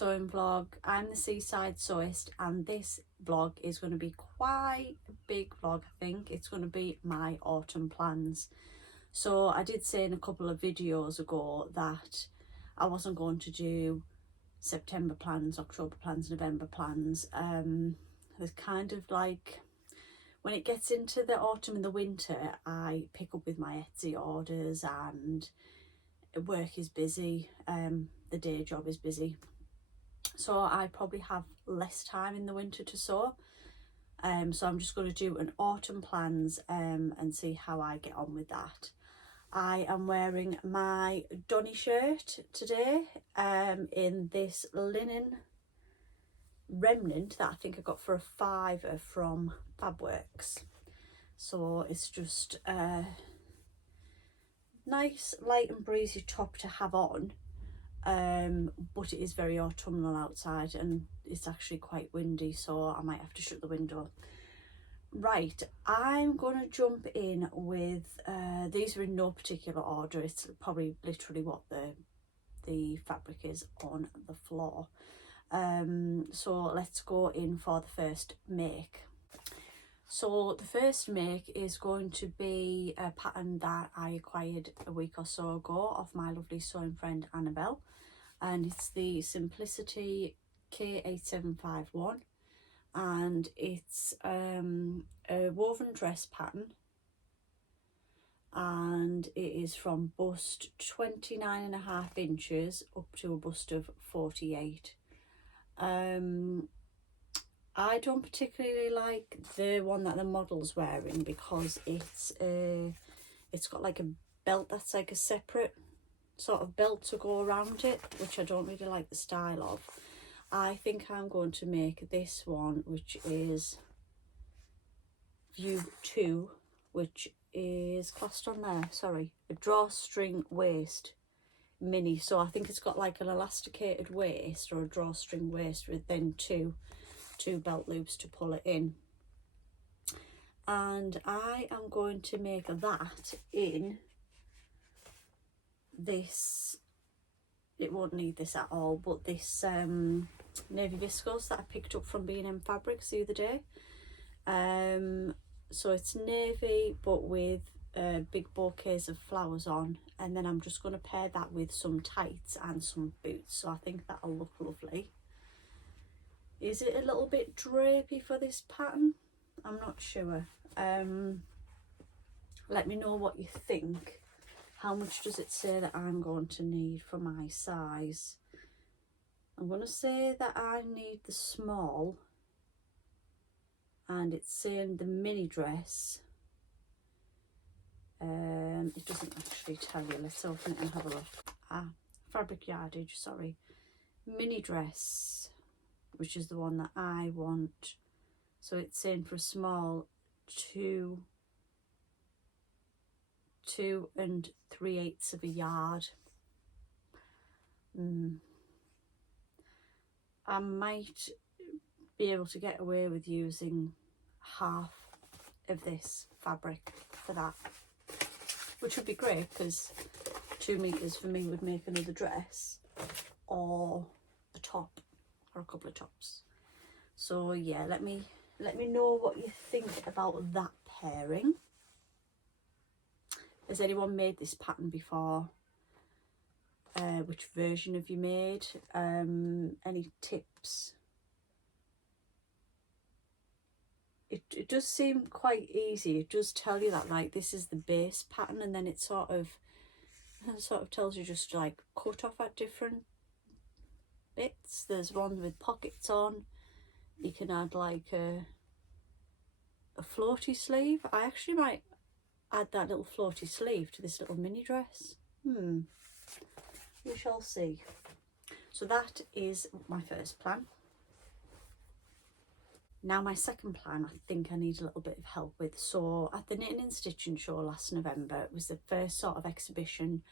sewing vlog. I'm the Seaside Sewist, and this vlog is going to be quite a big vlog. I think it's going to be my autumn plans. So I did say in a couple of videos ago that I wasn't going to do September plans, October plans, November plans. There's kind of like, when it gets into the autumn and the winter, I pick up with my Etsy orders and work is busy, the day job is busy, so I probably have less time in the winter to sew. So I'm just going to do an autumn plans and see how I get on with that. I am wearing my Donny shirt today in this linen remnant that I think I got for a £5 from Fabworks. So it's just nice light and breezy top to have on, but it is very autumnal outside and it's actually quite windy, so I might have to shut the window. Right, I'm gonna jump in with these are in no particular order. It's probably literally what the fabric is on the floor. So let's go in for the first make. So the first make is going to be a pattern that I acquired a week or so ago off my lovely sewing friend Annabelle, and it's the Simplicity K8751, and it's a woven dress pattern, and it is from bust 29.5 inches up to a bust of 48. I don't particularly like the one that the model's wearing because it's got like a belt that's like a separate sort of belt to go around it, which I don't really like the style of. I think I'm going to make this one, which is view 2, which is classed on there, sorry, a drawstring waist mini. So I think it's got like an elasticated waist or a drawstring waist with then two belt loops to pull it in, and I am going to make that in this, it won't need this at all, but this navy viscose that I picked up from M Fabrics the other day. So it's navy but with big bouquets of flowers on, and then I'm just going to pair that with some tights and some boots, so I think that'll look lovely. Is it a little bit drapey for this pattern? I'm not sure. Let me know what you think. How much does it say that I'm going to need for my size? I'm going to say that I need the small, and it's saying the mini dress. It doesn't actually tell you. Let's open it and have a look. Fabric yardage, sorry. Mini dress, which is the one that I want. So it's saying for a small 2 3/8 of a yard. I might be able to get away with using half of this fabric for that, which would be great because 2 meters for me would make another dress or a top or a couple of tops. So yeah, let me know what you think about that pairing. Has anyone made this pattern before? Which version have you made? Any tips? It does seem quite easy. It does tell you that like this is the base pattern, and then it sort of tells you just like cut off at different bits. There's one with pockets on. You can add like a floaty sleeve. I actually might add that little floaty sleeve to this little mini dress. We shall see. So that is my first plan. Now my second plan, I think I need a little bit of help with. So at the Knitting and Stitching show last November, it was the first sort of exhibition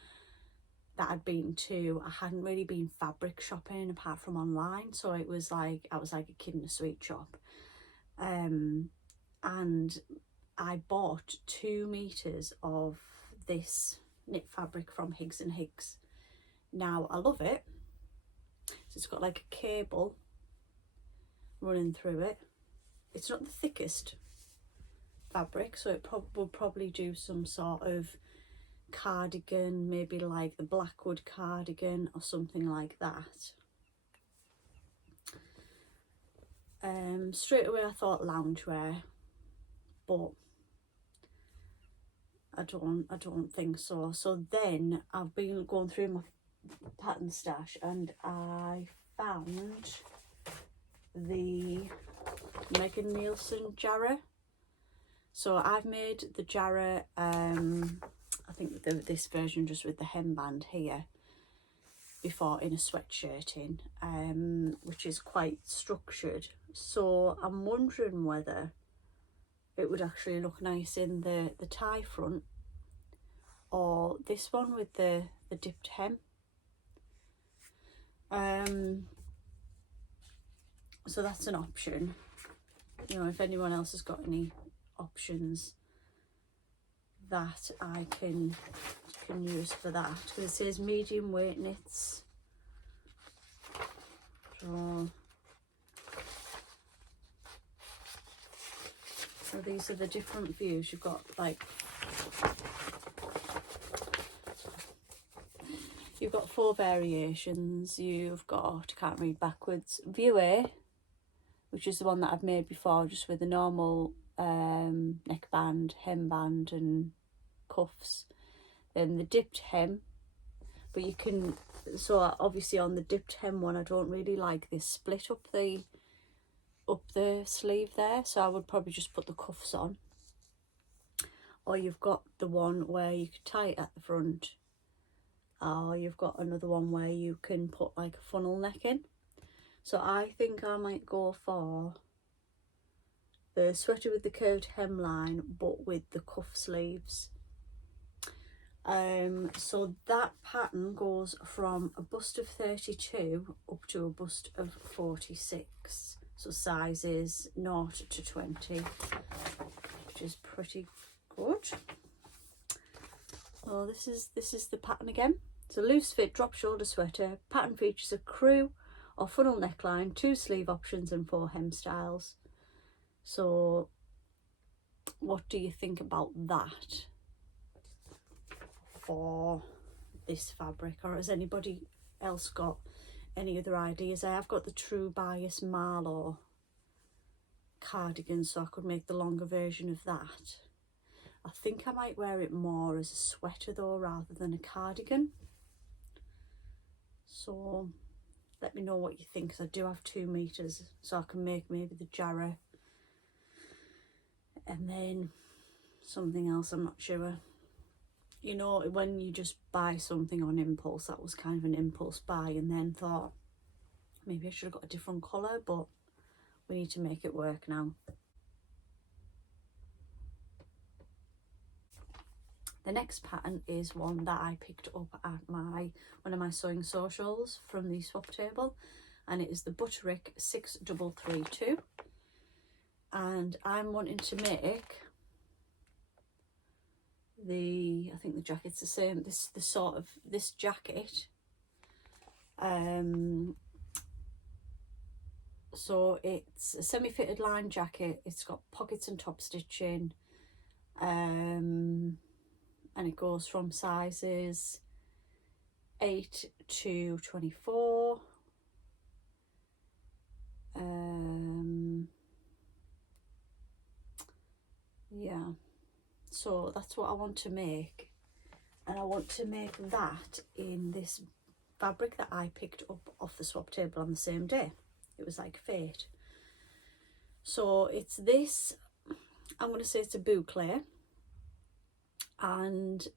that I'd been to. I hadn't really been fabric shopping apart from online, so it was like I was like a kid in a sweet shop. And I bought 2 meters of this knit fabric from Higgs and Higgs. Now I love it. it's got like a cable running through it. It's not the thickest fabric, so it will probably do some sort of cardigan, maybe like the Blackwood cardigan or something like that. Straight away I thought loungewear, but I don't think so. So then I've been going through my pattern stash and I found the Nielson Jarrah. So I've made the Jarrah, I think this version just with the hemband here before in a sweatshirting, which is quite structured. So I'm wondering whether it would actually look nice in the tie front, or this one with the dipped hem. So that's an option. You know, if anyone else has got any options that I can use for that, because it says medium weight knits. So these are the different views. You've got like, you've got 4 variations. You've got, I can't read backwards, view A, which is the one that I've made before, just with a normal neckband, hemband and cuffs. Then the dipped hem, but you can, so obviously on the dipped hem one I don't really like this split up the sleeve there, so I would probably just put the cuffs on. Or you've got the one where you can tie it at the front, or you've got another one where you can put like a funnel neck in. So I think I might go for the sweater with the curved hemline but with the cuff sleeves. So that pattern goes from a bust of 32 up to a bust of 46. So sizes 0 to 20, which is pretty good. So this is the pattern again. It's a loose fit drop shoulder sweater. Pattern features a crew or funnel neckline, 2 sleeve options and 4 hem styles. So what do you think about that for this fabric? Or has anybody else got any other ideas? I have got the True Bias Marlowe cardigan, so I could make the longer version of that. I think I might wear it more as a sweater though, rather than a cardigan. So let me know what you think, because I do have 2 meters, so I can make maybe the Jarrah and then something else, I'm not sure. You know, when you just buy something on impulse, that was kind of an impulse buy, and then thought maybe I should have got a different colour, but we need to make it work now. The next pattern is one that I picked up at one of my sewing socials from the swap table, and it is the Butterick 6332, and I'm wanting to make I think the jacket's the same, this jacket. So it's a semi-fitted line jacket. It's got pockets and top stitching, and it goes from sizes 8 to 24. Yeah, so that's what I want to make, and I want to make that in this fabric that I picked up off the swap table on the same day. It was like fate. So it's this, I'm going to say it's a boucle, and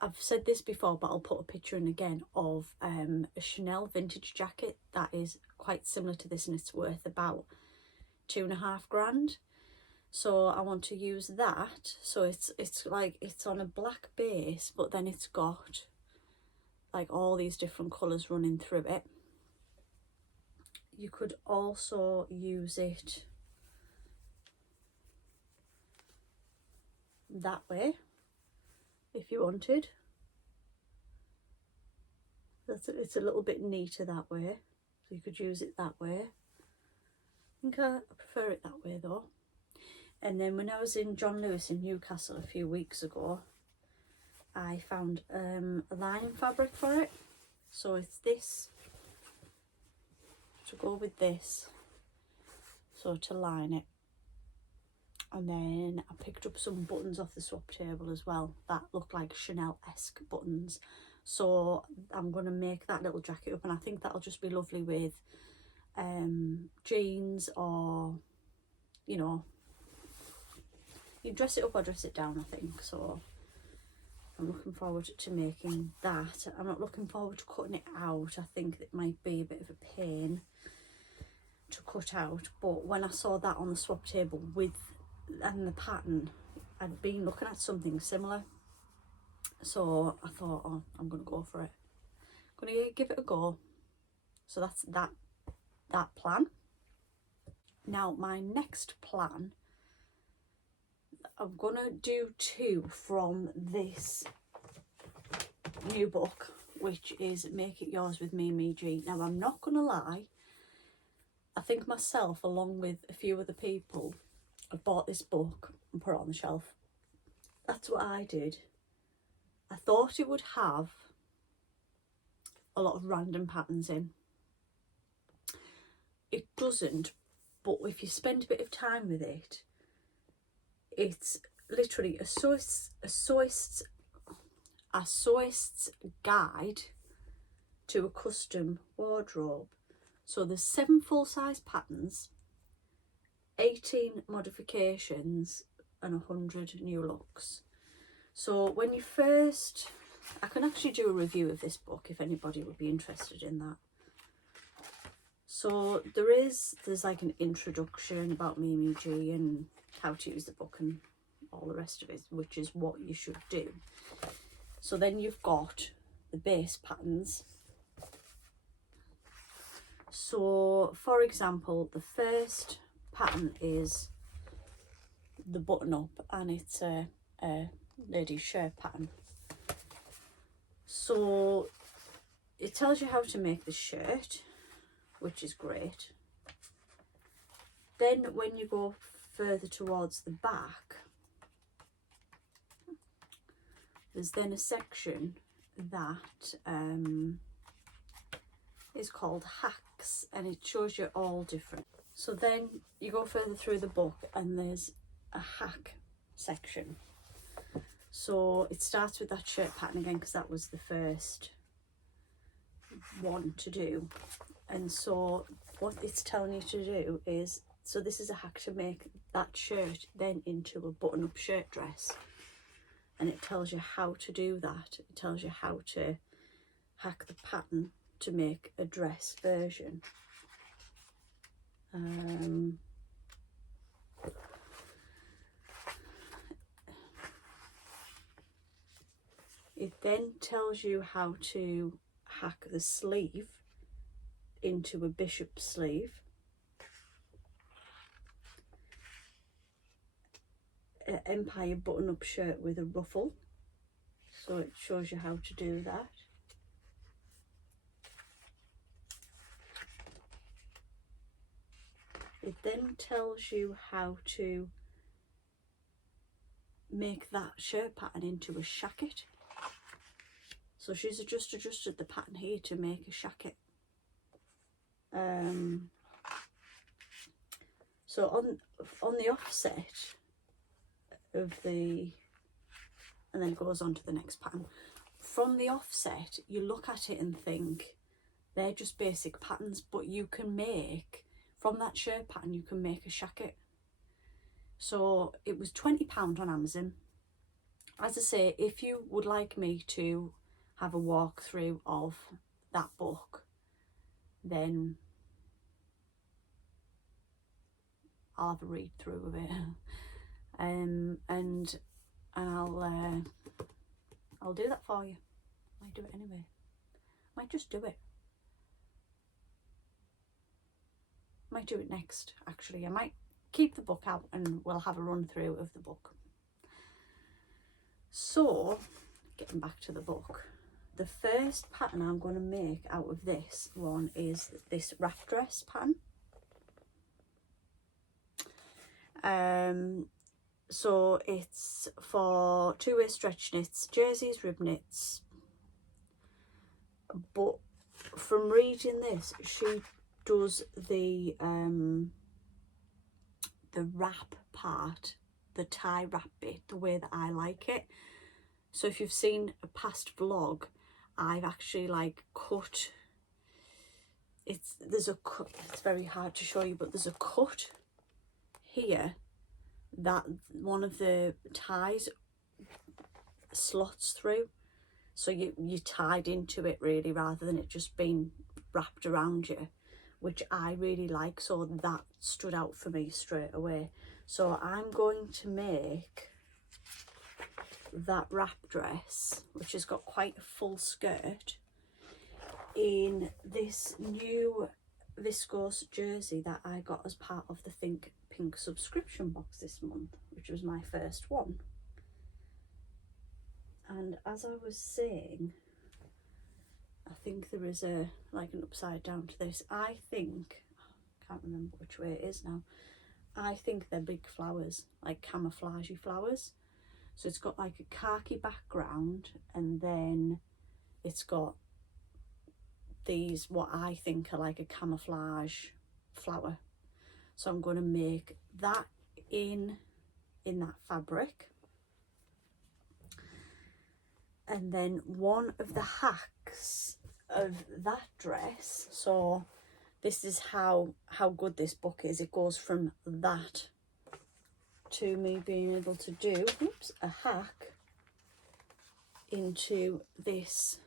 I've said this before, but I'll put a picture in again of a Chanel vintage jacket that is quite similar to this, and it's worth about £2.5 grand. So I want to use that. So it's like, it's on a black base, but then it's got like all these different colours running through it. You could also use it that way if you wanted. It's a little bit neater that way. so you could use it that way. I think I prefer it that way though. And then when I was in John Lewis in Newcastle a few weeks ago, I found a lining fabric for it. So it's this to go with this, so to line it. And then I picked up some buttons off the swap table as well that look like Chanel-esque buttons. So I'm going to make that little jacket up, and I think that'll just be lovely with jeans, or, you know, you dress it up or dress it down, I think. So I'm looking forward to making that. I'm not looking forward to cutting it out. I think it might be a bit of a pain to cut out, but when I saw that on the swap table with and the pattern, I'd been looking at something similar, so I thought, oh, I'm gonna go for it. I'm gonna give it a go. So that's that plan. Now my next plan, I'm gonna do two from this new book, which is Make It Yours with Mimi G. Now I'm not gonna lie, I think myself along with a few other people have bought this book and put it on the shelf. That's what I did. I thought it would have a lot of random patterns in. It doesn't, but if you spend a bit of time with it, it's literally a sewist's guide to a custom wardrobe. So there's 7 full-size patterns, 18 modifications and 100 new looks. So when you first, I can actually do a review of this book if anybody would be interested in that. So there's like an introduction about Mimi G and how to use the book and all the rest of it, which is what you should do. So then you've got the base patterns. So for example, the first pattern is the button up, and it's a lady's shirt pattern. So it tells you how to make the shirt, which is great. Then when you go further towards the back, there's then a section that is called hacks, and it shows you all different. So then you go further through the book and there's a hack section. So it starts with that shirt pattern again, because that was the first one to do. And so what it's telling you to do is, so this is a hack to make that shirt then into a button-up shirt dress. And it tells you how to do that. It tells you how to hack the pattern to make a dress version. It then tells you how to hack the sleeve into a bishop sleeve. An empire button-up shirt with a ruffle, so it shows you how to do that. It then tells you how to make that shirt pattern into a shacket. So she's just adjusted the pattern here to make a shacket. So on the offset of the, and then it goes on to the next pattern. From the offset, you look at it and think they're just basic patterns, but you can make, from that shirt pattern, you can make a shacket. So it was £20 on Amazon. As I say, if you would like me to have a walkthrough of that book, then I'll have a read through of it. And I'll do that for you. I might do it anyway. I might just do it. Might do it next, actually. I might keep the book out and we'll have a run through of the book. So, getting back to the book, the first pattern I'm going to make out of this one is this wrap dress pattern. So it's for two-way stretch knits, jerseys, rib knits, but from reading this, she does the wrap part, the tie wrap bit, the way that I like it. So if you've seen a past vlog, I've actually like cut, it's very hard to show you, but there's a cut here that one of the ties slots through, so you tied into it really, rather than it just being wrapped around you, which I really like. So that stood out for me straight away. So I'm going to make that wrap dress, which has got quite a full skirt, in this new viscose jersey that I got as part of the Think Pink subscription box this month, which was my first one. And as I was saying, I think there is a like an upside down to this. I think, I can't remember which way it is now, I think they're big flowers, like camouflagey flowers. So it's got like a khaki background, and then it's got these, what I think are like a camouflage flower. So I'm going to make that in that fabric. And then one of the hacks of that dress, so this is how good this book is. It goes from that to me being able to do, a hack into this.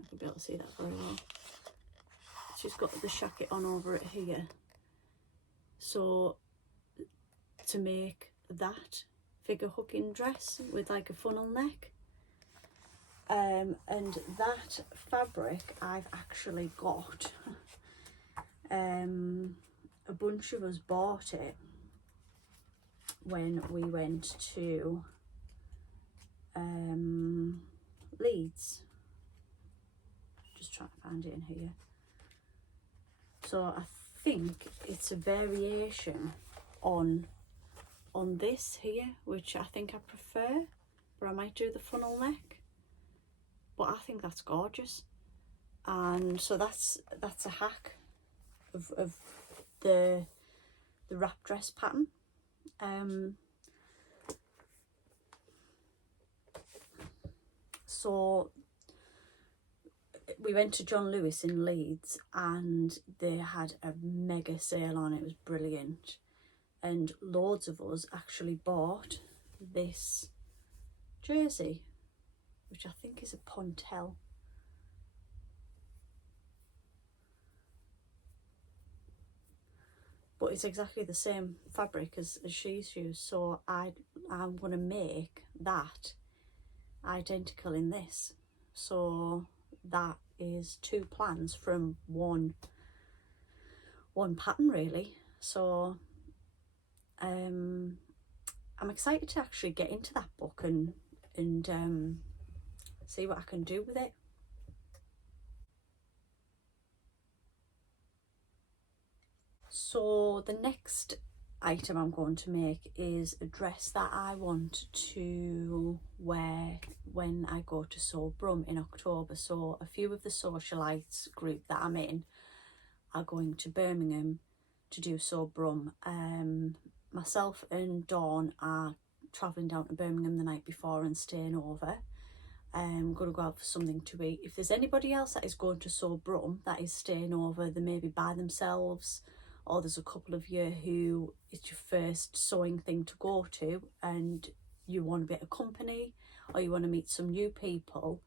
I could be able to see that very well. She's got the shacket on over it here. So to make that figure hooking dress with like a funnel neck. And that fabric I've actually got. A bunch of us bought it when we went to Leeds. Just trying to find it in here. So I think it's a variation on this here, which I think I prefer, but I might do the funnel neck. But I think that's gorgeous, and so that's a hack of the wrap dress pattern. So we went to John Lewis in Leeds, and they had a mega sale on. It was brilliant, and loads of us actually bought this jersey, which I think is a Pontel. But it's exactly the same fabric as she's used, so I'm going to make that identical in this. So that is two plans from one pattern really. So I'm excited to actually get into that book and see what I can do with it. So the next item I'm going to make is a dress that I want to wear when I go to Sew Brum in October. So a few of the socialites group that I'm in are going to Birmingham to do Sew Brum. Myself and Dawn are travelling down to Birmingham the night before and staying over. I'm going to go out for something to eat. If there's anybody else that is going to Sew Brum that is staying over, they may be by themselves, or there's a couple of you who it's your first sewing thing to go to and you want a bit of company, or you want to meet some new people,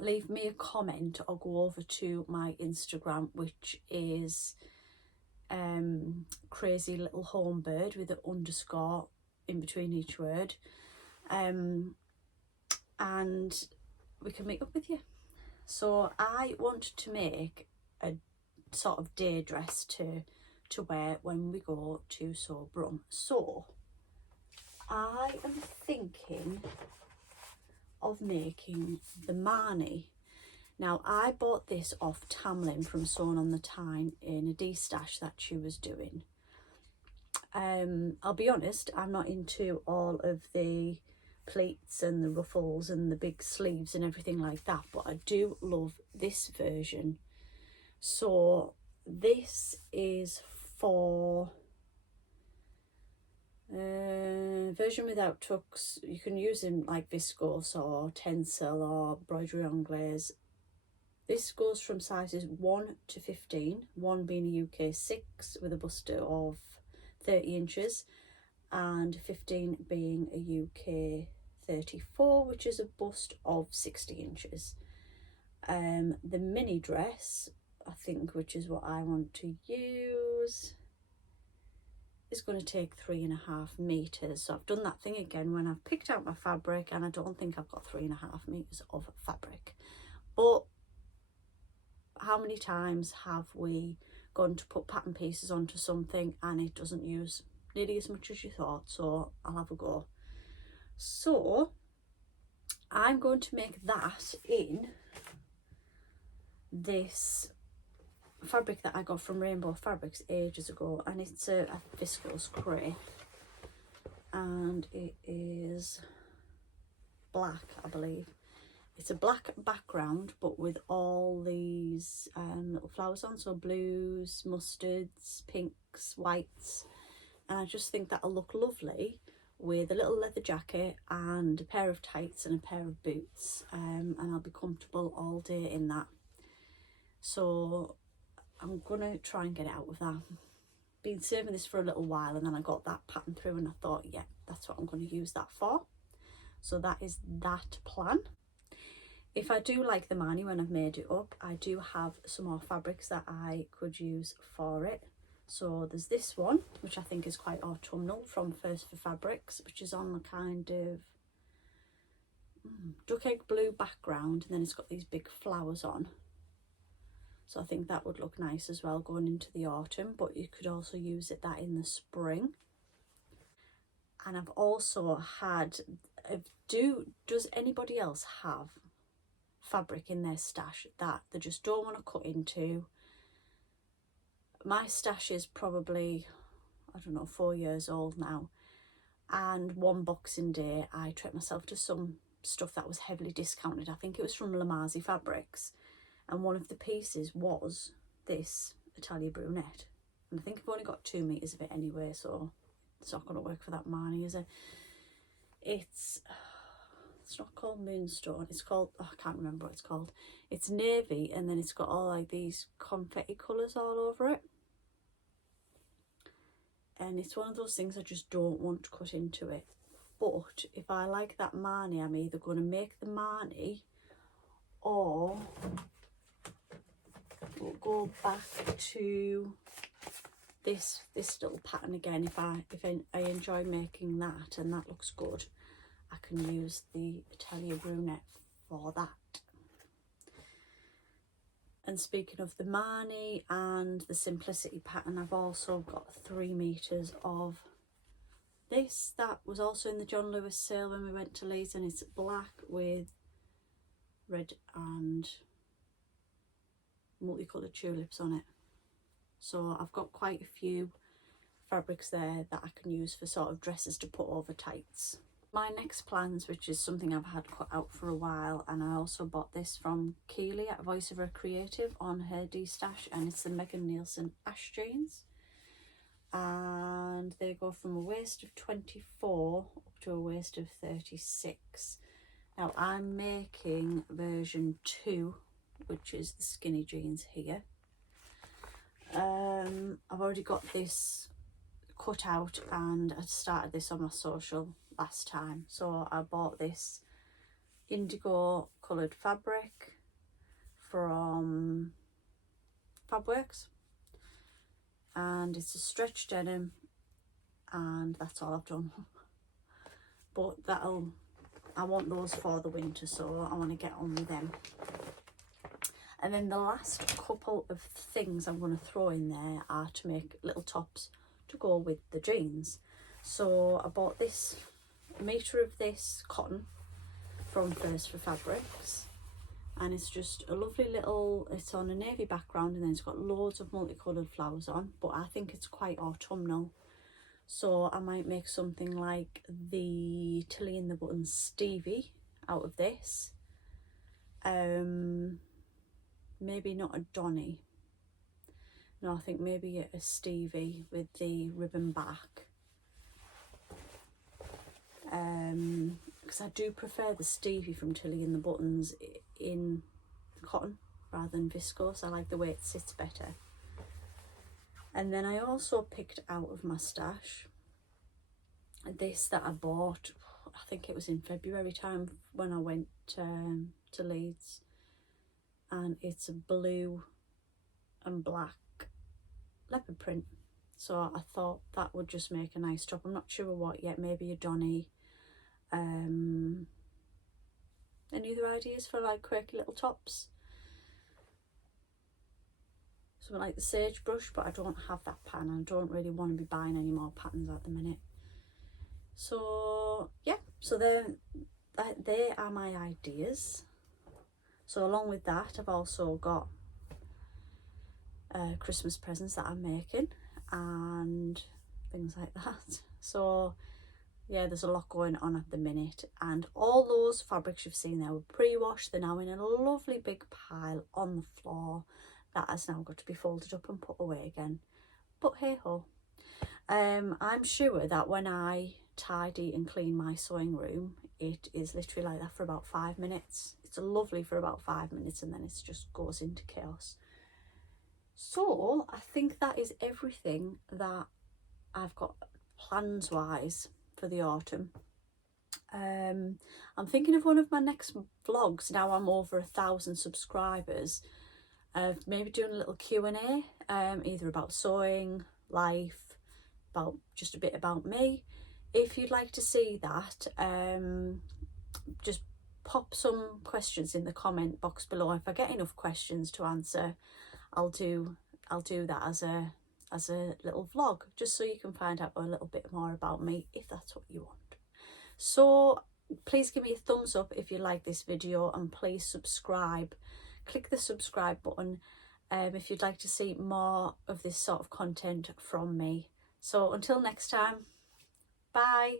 leave me a comment or go over to my Instagram, which is crazy little homebird with an underscore in between each word, and we can meet up with you. So I want to make a sort of day dress to wear when we go to Sew Brum. So I am thinking of making the Marnie. Now I bought this off Tamlin from Sewn on the Tyne in a de-stash that she was doing. I'll be honest, I'm not into all of the pleats and the ruffles and the big sleeves and everything like that, but I do love this version. So this is for version without tucks. You can use them like viscose or tencel or embroidery anglaise. This goes from sizes 1 to 15, 1 being a UK 6 with a bust of 30 inches and 15 being a UK 34, which is a bust of 60 inches. The mini dress, I think, which is what I want to use, is going to take 3.5 meters. So I've done that thing again when I've picked out my fabric and I don't think I've got 3.5 meters of fabric. But how many times have we gone to put pattern pieces onto something and it doesn't use nearly as much as you thought? So I'll have a go. So I'm going to make that in this fabric that I got from Rainbow Fabrics ages ago, and it's a viscose crepe, and it is black, I believe. It's a black background but with all these little flowers on, so blues, mustards, pinks, whites, and I just think that'll look lovely with a little leather jacket and a pair of tights and a pair of boots, and I'll be comfortable all day in that. So I'm gonna try and get out of that. Been saving this for a little while, and then I got that pattern through and I thought, yeah, that's what I'm going to use that for. So that is that plan. If I do like the Marnie when I've made it up, I do have some more fabrics that I could use for it. So there's this one, which I think is quite autumnal, from First for Fabrics, which is on a kind of duck egg blue background, and then it's got these big flowers on. So I think that would look nice as well going into the autumn, but you could also use that in the spring. And I've also had, does anybody else have fabric in their stash that they just don't want to cut into? My stash is probably, I don't know, 4 years old now, and one Boxing Day I treated myself to some stuff that was heavily discounted. I think it was from Marnie Fabrics, and one of the pieces was this Italian brunette, and I think I've only got 2 meters of it anyway, so it's not going to work for that Marnie, is it? It's not called Moonstone, it's called, oh, I can't remember what it's called. It's navy, and then it's got all like these confetti colours all over it, and it's one of those things I just don't want to cut into it. But if I like that Marnie, I'm either going to make the Marnie or we'll go back to this little pattern again. If I enjoy making that and that looks good, I can use the Italian brunette for that. And speaking of the Marnie and the Simplicity pattern, I've also got 3 meters of this that was also in the John Lewis sale when we went to Leeds, and it's black with red and multicoloured tulips on it. So I've got quite a few fabrics there that I can use for sort of dresses to put over tights. My next plans, which is something I've had cut out for a while, and I also bought this from Keely at Voice of Her Creative on her de-stash, and it's the Megan Nielson Ash jeans, and they go from a waist of 24 up to a waist of 36. Now I'm making version 2, which is the skinny jeans here. I've already got this cut out, and I started this on my social last time. So I bought this indigo coloured fabric from Fabworks, and it's a stretch denim, and that's all I've done. But I want those for the winter, so I want to get on with them. And then the last couple of things I'm going to throw in there are to make little tops to go with the jeans. So I bought this metre of this cotton, from First for Fabrics, and it's just a lovely little, it's on a navy background and then it's got loads of multicoloured flowers on, but I think it's quite autumnal, so I might make something like the Tilly in the Buttons Stevie out of this. Maybe not a Donny, no, I think maybe a Stevie with the ribbon back, because I do prefer the Stevie from Tilly in the Buttons in cotton rather than viscose. I like the way it sits better. And then I also picked out of my stash this that I bought, I think it was in February time when I went to Leeds, and it's a blue and black leopard print, so I thought that would just make a nice top. I'm not sure what yet, maybe a Donny. Any other ideas for like quirky little tops? Something like the sagebrush, but I don't have that pattern. I don't really want to be buying any more patterns at the minute. So yeah, so they are my ideas. So along with that, I've also got Christmas presents that I'm making and things like that. So yeah, there's a lot going on at the minute, and all those fabrics you've seen there were pre-washed. They're now in a lovely big pile on the floor that has now got to be folded up and put away again. But hey ho, I'm sure that when I tidy and clean my sewing room, it is literally like that for about 5 minutes. It's lovely for about 5 minutes and then it just goes into chaos. So I think that is everything that I've got plans wise for the autumn. I'm thinking of one of my next vlogs, now I'm over 1,000 subscribers, of maybe doing a little Q&A, either about sewing, life, about just a bit about me. If you'd like to see that, just pop some questions in the comment box below. If I get enough questions to answer, I'll do that as a little vlog, just so you can find out a little bit more about me, if that's what you want. So please give me a thumbs up if you like this video, and please subscribe. Click the subscribe button if you'd like to see more of this sort of content from me. So until next time, bye.